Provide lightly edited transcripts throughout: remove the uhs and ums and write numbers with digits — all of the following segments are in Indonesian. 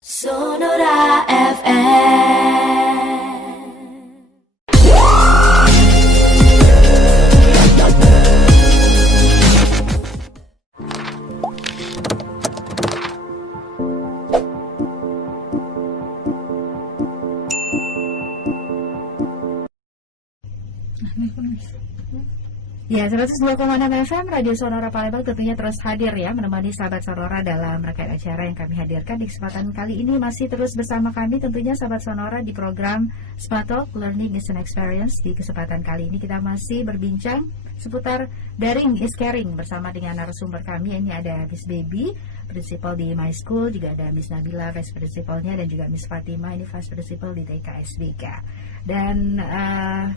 Sonora FM. Ya, 102,6 FM Radio Sonora Palembang tentunya terus hadir ya menemani sahabat Sonora dalam rangkaian acara yang kami hadirkan di kesempatan kali ini. Masih terus bersama kami tentunya sahabat Sonora di program Smatalk Learning is an Experience. Di kesempatan kali ini kita masih berbincang seputar Daring is Caring bersama dengan narasumber kami. Ini ada Miss Baby, Principal di My School, juga ada Miss Nabila, Vice Principalnya, dan juga Miss Fatima, ini Vice Principal di TKSBK. Dan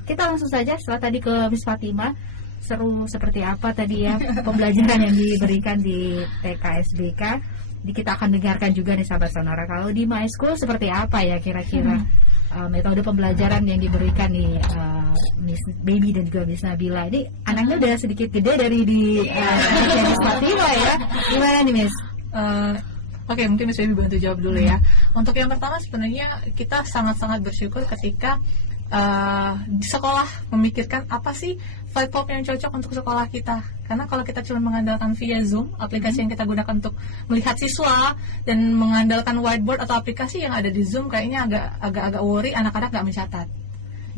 kita langsung saja setelah tadi ke Miss Fatima. Seru seperti apa tadi ya pembelajaran yang diberikan di TKSBK. Kita akan dengarkan juga nih sahabat Sonora. Kalau di My School seperti apa ya kira-kira metode pembelajaran yang diberikan nih Miss Baby dan juga Miss Nabila. Ini anaknya udah sedikit gede dari di Miss Fatima ya. Gimana nih Miss? Oke, mungkin Miss Baby bantu jawab dulu ya. Untuk yang pertama sebenarnya kita sangat-sangat bersyukur ketika di sekolah memikirkan apa sih platform yang cocok untuk sekolah kita. Karena kalau kita cuma mengandalkan via Zoom, aplikasi yang kita gunakan untuk melihat siswa, dan mengandalkan whiteboard atau aplikasi yang ada di Zoom, kayaknya agak worry anak-anak nggak mencatat,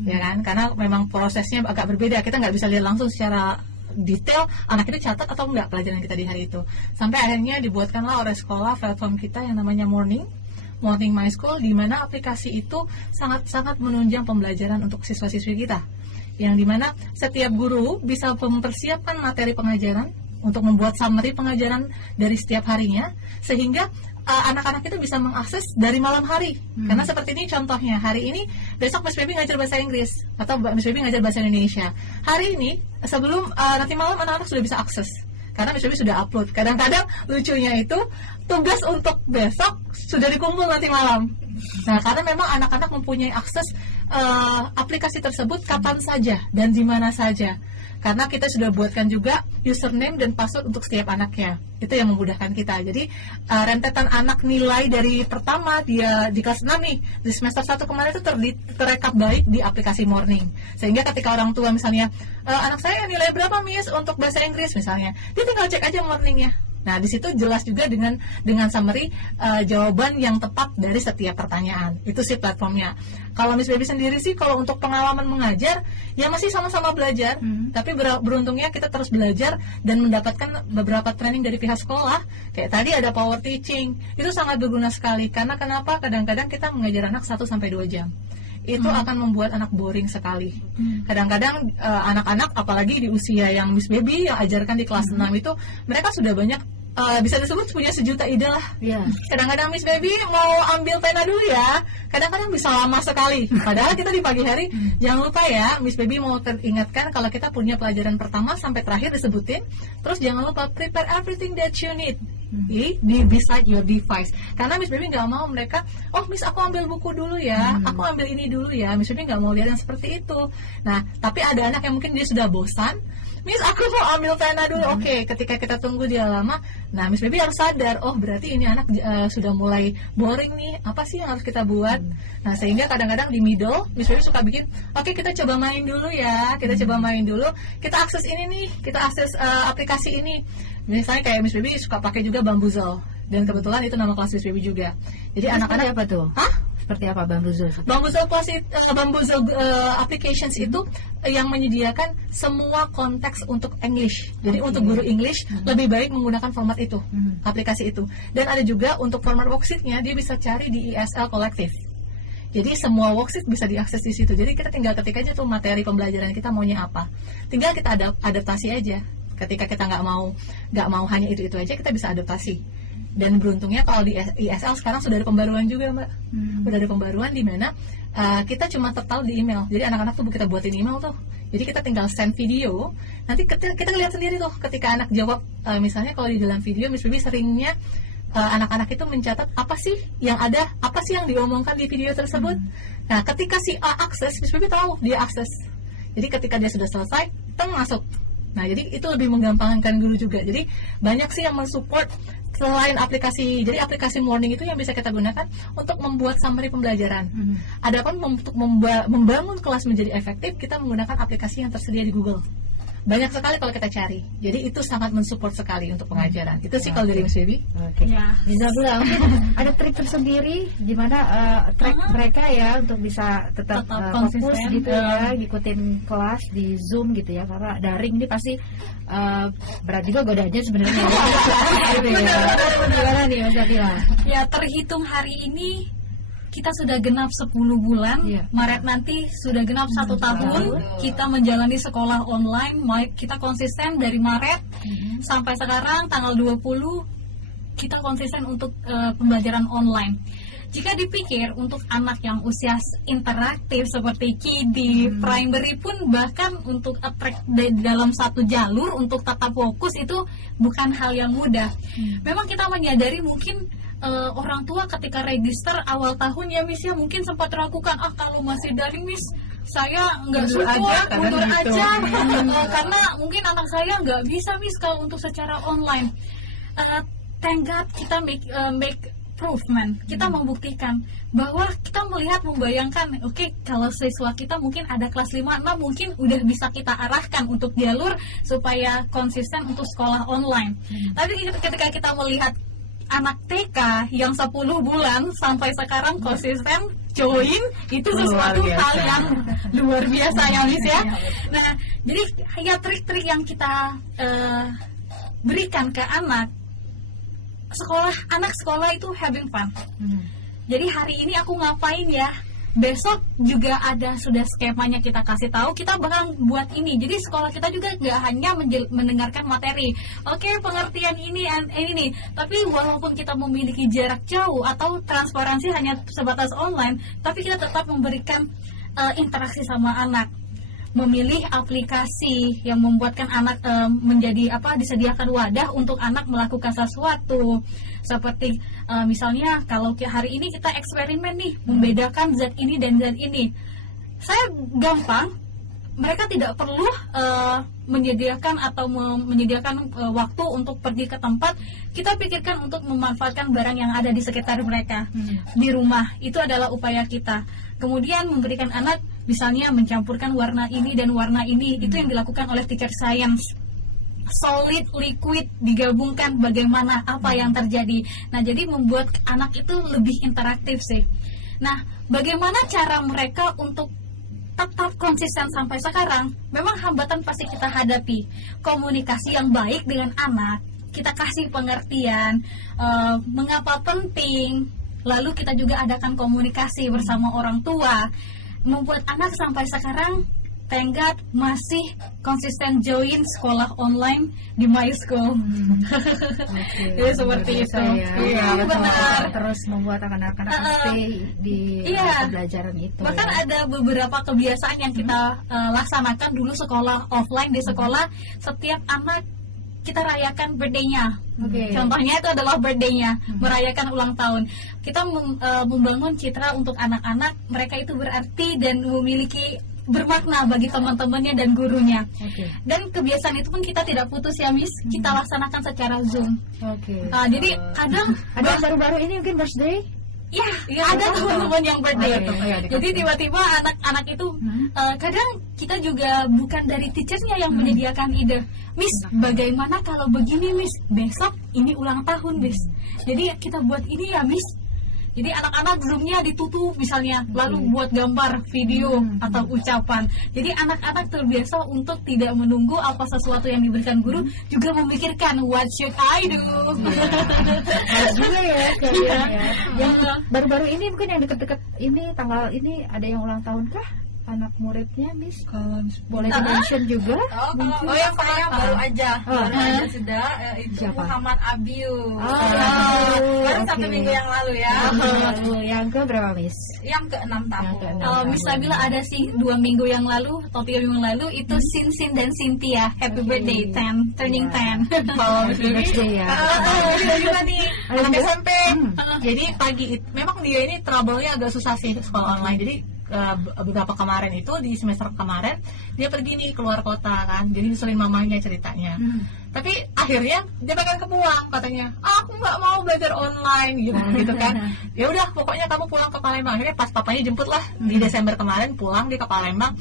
ya kan? Karena memang prosesnya agak berbeda. Kita nggak bisa lihat langsung secara detail anak itu catat atau enggak pelajaran kita di hari itu. Sampai akhirnya dibuatkanlah oleh sekolah platform kita yang namanya Morning My School, di mana aplikasi itu sangat-sangat menunjang pembelajaran untuk siswa-siswi kita, yang dimana setiap guru bisa mempersiapkan materi pengajaran untuk membuat summary pengajaran dari setiap harinya, sehingga anak-anak itu bisa mengakses dari malam hari. Karena seperti ini contohnya, hari ini besok Miss Baby ngajar bahasa Inggris atau Miss Baby ngajar bahasa Indonesia. Hari ini sebelum nanti malam anak-anak sudah bisa akses karena Miss Baby sudah upload. Kadang-kadang lucunya itu tugas untuk besok sudah dikumpul nanti malam. Nah, karena memang anak-anak mempunyai akses aplikasi tersebut kapan saja dan di mana saja. Karena kita sudah buatkan juga username dan password untuk setiap anaknya. Itu yang memudahkan kita. Jadi rentetan anak nilai dari pertama dia di kelas 6 nih, di semester 1 kemarin itu terekap baik di aplikasi Morning. Sehingga ketika orang tua misalnya, anak saya nilai berapa Miss untuk bahasa Inggris misalnya, dia tinggal cek aja Morningnya. Nah, di situ jelas juga dengan summary jawaban yang tepat dari setiap pertanyaan. Itu sih platformnya. Kalau Miss Baby sendiri sih, kalau untuk pengalaman mengajar, ya masih sama-sama belajar. Tapi beruntungnya kita terus belajar dan mendapatkan beberapa training dari pihak sekolah. Kayak tadi ada power teaching. Itu sangat berguna sekali. Karena kenapa? Kadang-kadang kita mengajar anak 1-2 jam. Itu akan membuat anak boring sekali. Kadang-kadang anak-anak, apalagi di usia yang Miss Baby yang ajarkan di kelas 6 itu, mereka sudah banyak bisa disebut punya sejuta ide lah. Kadang-kadang Miss Baby mau ambil pena dulu ya, kadang-kadang bisa lama sekali. Padahal kita di pagi hari, jangan lupa ya, Miss Baby mau teringatkan kalau kita punya pelajaran pertama sampai terakhir disebutin. Terus jangan lupa prepare everything that you need di beside your device. Karena Miss Baby nggak mau mereka, oh Miss aku ambil buku dulu ya, aku ambil ini dulu ya. Miss Baby nggak mau lihat yang seperti itu. Nah, tapi ada anak yang mungkin dia sudah bosan, Miss aku mau ambil pena dulu. Oke, ketika kita tunggu dia lama, nah Miss Baby harus sadar, oh berarti ini anak sudah mulai boring nih, apa sih yang harus kita buat? Nah, sehingga kadang-kadang di middle Miss Baby suka bikin, oke, kita coba main dulu ya, kita coba main dulu, kita akses ini nih, kita akses aplikasi ini. Misalnya kayak Miss Baby suka pakai juga Bamboozle, dan kebetulan itu nama kelas Miss Baby juga. Jadi anak-anak apa tuh? Seperti apa Bamboozle? Bamboozle applications itu yang menyediakan semua konteks untuk English. Jadi untuk guru English lebih baik menggunakan format itu, aplikasi itu. Dan ada juga untuk format worksheet-nya, dia bisa cari di ESL Collective. Jadi semua worksheet bisa diakses di situ. Jadi kita tinggal ketik aja tuh materi pembelajaran kita maunya apa. Tinggal kita adaptasi aja. Ketika kita nggak mau hanya itu aja, kita bisa adaptasi. Dan beruntungnya kalau di ESL sekarang sudah ada pembaruan juga Mbak. Sudah ada pembaruan di mana kita cuma tertahu di email. Jadi anak-anak tuh kita buatin email tuh. Jadi kita tinggal send video. Nanti kita lihat sendiri tuh ketika anak jawab. Misalnya kalau di dalam video Miss Baby seringnya anak-anak itu mencatat apa sih yang ada, apa sih yang diomongkan di video tersebut. Nah, ketika si A akses, Miss Baby tahu dia akses. Jadi ketika dia sudah selesai, masuk. Nah, jadi itu lebih menggampangkan guru juga. Jadi banyak sih yang mensupport selain aplikasi, jadi aplikasi Morning itu yang bisa kita gunakan untuk membuat summary pembelajaran. Adapun untuk membangun kelas menjadi efektif, kita menggunakan aplikasi yang tersedia di Google. Banyak sekali kalau kita cari. Jadi itu sangat mensupport sekali untuk pengajaran. Itu sih kalau dari Miss Baby. Oke. Ya. Bisa bilang mungkin ada trik tersendiri di mana trik mereka ya untuk bisa tetap fokus konsisten. gitu ya, ngikutin kelas di Zoom gitu ya, karena daring ini pasti berat juga godaannya sebenarnya. Gitu ya. Gimana nih Mas Nabila? Ya, terhitung hari ini kita sudah genap 10 bulan. Iya. Maret nanti sudah genap 1 tahun kita menjalani sekolah online. Kita konsisten dari Maret sampai sekarang tanggal 20 kita konsisten untuk pembelajaran online. Jika dipikir untuk anak yang usia interaktif seperti kiddie, primary pun bahkan untuk attract dalam satu jalur untuk tetap fokus itu bukan hal yang mudah. Memang kita menyadari mungkin orang tua ketika register awal tahun ya Miss ya mungkin sempat ragukan, kalau masih daring Miss saya nggak support, mundur aja karena mungkin anak saya nggak bisa Miss kalau untuk secara online. Thank God kita make improvement, kita membuktikan bahwa kita membayangkan oke, kalau siswa kita mungkin ada kelas 5-6 mungkin udah bisa kita arahkan untuk jalur supaya konsisten untuk sekolah online. Tapi ketika kita melihat anak TK yang 10 bulan sampai sekarang konsisten join, itu sesuatu hal yang luar biasa ya Miss ya. Nah, jadi ya trik-trik yang kita berikan ke anak sekolah itu having fun. Jadi hari ini aku ngapain ya, besok juga ada sudah skemanya kita kasih tahu, kita bakal buat ini. Jadi sekolah kita juga nggak hanya mendengarkan materi, oke, pengertian ini tapi walaupun kita memiliki jarak jauh atau transparansi hanya sebatas online, tapi kita tetap memberikan interaksi sama anak, memilih aplikasi yang membuatkan anak disediakan wadah untuk anak melakukan sesuatu. Seperti misalnya kalau hari ini kita eksperimen nih, membedakan zat ini dan zat ini. Saya gampang, mereka tidak perlu menyediakan waktu untuk pergi ke tempat. Kita pikirkan untuk memanfaatkan barang yang ada di sekitar mereka di rumah. Itu adalah upaya kita. Kemudian memberikan anak misalnya mencampurkan warna ini dan warna ini, itu yang dilakukan oleh teacher science. Solid, liquid digabungkan, bagaimana, apa yang terjadi. Nah, jadi membuat anak itu lebih interaktif sih. Nah, bagaimana cara mereka untuk tetap konsisten sampai sekarang? Memang hambatan pasti kita hadapi. Komunikasi yang baik dengan anak, kita kasih pengertian, mengapa penting. Lalu kita juga adakan komunikasi bersama orang tua, membuat anak sampai sekarang thank God masih konsisten join sekolah online di My School. Jadi seperti itu. Iya, benar. Terus membuat anak-anak stay di pembelajaran itu. Bahkan ada beberapa kebiasaan yang kita laksanakan dulu sekolah offline. Di sekolah setiap anak kita rayakan birthday-nya. Contohnya itu adalah birthday-nya, merayakan ulang tahun. Kita membangun citra untuk anak-anak, mereka itu berarti dan memiliki bermakna bagi teman-temannya dan gurunya. Dan kebiasaan itu pun kita tidak putus ya Miss, kita laksanakan secara Zoom. Jadi kadang ada yang baru-baru ini mungkin birthday. Ya, ada teman-teman yang birthday. Jadi tiba-tiba anak-anak itu kadang kita juga bukan dari teachernya yang menyediakan ide. Miss, bagaimana kalau begini Miss? Besok ini ulang tahun Miss. Jadi kita buat ini ya Miss. Jadi anak-anak zoomnya ditutup misalnya, lalu buat gambar, video atau ucapan. Jadi anak-anak terbiasa untuk tidak menunggu apa sesuatu yang diberikan guru, juga memikirkan what should I do. Harus juga ya kalian ya. Yang baru-baru ini mungkin yang deket-deket ini tanggal ini ada yang ulang tahun kah? Anak muridnya Miss, boleh di-mention juga? Yang saya baru aja sudah itu Siapa? Muhammad Abiu. Baru 1 minggu yang lalu ya. Yang ke berapa Miss? Yang ke-6 tahun. Miss Nabila ada sih 2 minggu yang lalu atau 3 minggu yang lalu itu Sinsin dan Cynthia happy birthday 10 turning 10. Kalau Miss Baby Birthday ya. juga nih anak SMP. Jadi pagi memang dia ini trouble-nya agak susah sih sekolah online. Jadi beberapa kemarin itu di semester kemarin dia pergi nih keluar kota kan, jadi nyusulin mamanya ceritanya. Tapi akhirnya dia pengen kepulang, katanya aku nggak mau belajar online gitu kan. Ya udah pokoknya kamu pulang ke Palembang. Akhirnya pas papanya jemput lah di Desember kemarin, pulang dia ke Palembang.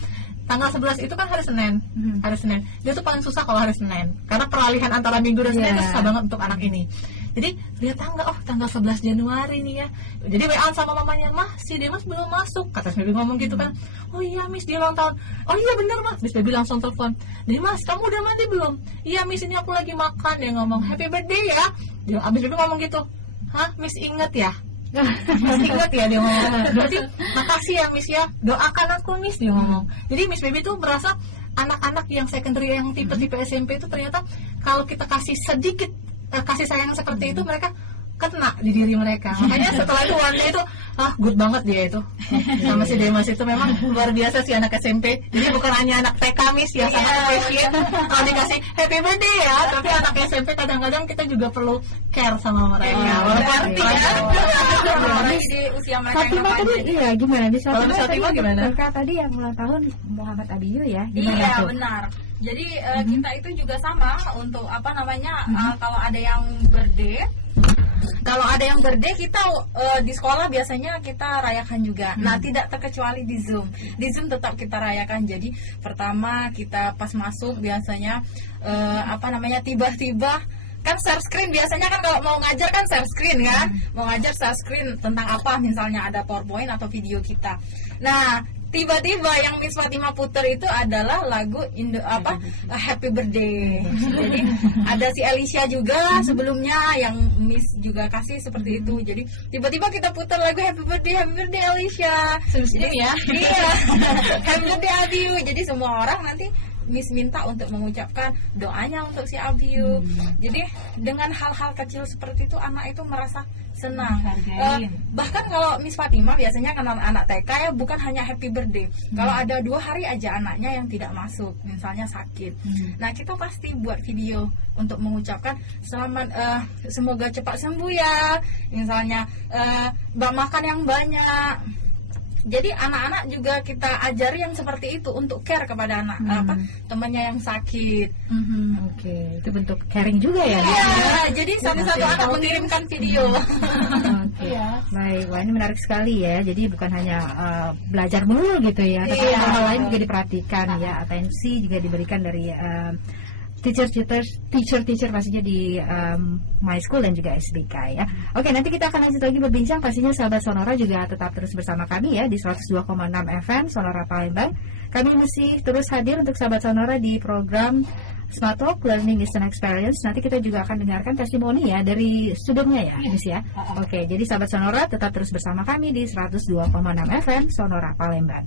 Tanggal 11 itu kan hari Senin. Hari Senin. Dia tuh paling susah kalau hari Senin. Karena peralihan antara Minggu dan Senin itu susah banget untuk anak ini. Jadi lihat tanggal 11 Januari nih ya. Jadi WA sama mamanya, "Mah, si Demas belum masuk." Kata Miss Baby ngomong gitu kan. "Oh iya Miss, dia ulang tahun." "Oh iya bener Mas." Miss Baby langsung telepon, "Demas, kamu udah mandi belum?" "Iya Miss, ini aku lagi makan." Dia ngomong, "Happy birthday ya." Dia Miss Baby ngomong gitu. "Hah, Miss inget ya?" Miss inget ya, dia ngomong. Berarti makasih ya Miss ya, doakan aku Miss, dia ngomong. Jadi Miss Baby tuh merasa anak-anak yang secondary, yang tipe-tipe SMP itu ternyata kalau kita kasih sedikit kasih sayang seperti itu, mereka kena di diri mereka. Makanya setelah itu one day itu good banget dia itu sama si Demas itu. Memang luar biasa si anak SMP. Jadi bukan hanya anak TK Miss ya, sangat appreciate kalau dikasih happy birthday ya, tapi anak SMP kadang-kadang kita juga perlu care sama mereka. Apalagi di usia mereka yang Fatima tadi, iya gimana? Di Kalau Miss Fatima gimana? Kakak tadi yang ulang tahun Muhammad Abiyu ya? Gimana Iya tuh? benar. Jadi kita itu juga sama untuk kalau ada yang birthday. Kalau ada yang birthday kita di sekolah biasanya kita rayakan juga. Nah, tidak terkecuali di Zoom. Di Zoom tetap kita rayakan. Jadi pertama kita pas masuk biasanya tiba-tiba kan share screen, biasanya kan kalau mau ngajar kan share screen kan. Mau ngajar share screen tentang apa, misalnya ada PowerPoint atau video kita. Nah, tiba-tiba yang Miss Fatima puter itu adalah lagu Happy Birthday. Jadi ada si Alicia juga sebelumnya yang Miss juga kasih seperti itu. Jadi tiba-tiba kita putar lagu Happy Birthday Alicia. Jadi ya. Iya. Happy Birthday Abiyu. Jadi semua orang nanti Miss minta untuk mengucapkan doanya untuk si Abiyu. Jadi dengan hal-hal kecil seperti itu anak itu merasa senang. Bahkan kalau Miss Fatima biasanya kan anak TK ya, bukan hanya happy birthday. Kalau ada 2 hari aja anaknya yang tidak masuk, misalnya sakit. Nah, kita pasti buat video untuk mengucapkan selamat, semoga cepat sembuh ya. Misalnya makan yang banyak. Jadi anak-anak juga kita ajari yang seperti itu untuk care kepada anak temannya yang sakit. Oke, itu bentuk caring juga ya? Iya, jadi satu-satu anak mengirimkan video. Oke, baik. Wah, ini menarik sekali ya. Jadi bukan hanya belajar melulu gitu ya, tapi hal lain juga diperhatikan ya. Atensi juga diberikan dari teacher pastinya di My School dan juga SBK ya. Oke, nanti kita akan lanjut lagi berbincang. Pastinya sahabat Sonora juga tetap terus bersama kami ya di 102,6 FM Sonora Palembang. Kami masih terus hadir untuk sahabat Sonora di program Smart Talk Learning is an Experience. Nanti kita juga akan dengarkan testimoni ya dari studentnya ya, Miss ya. Oke, jadi sahabat Sonora tetap terus bersama kami di 102,6 FM Sonora Palembang.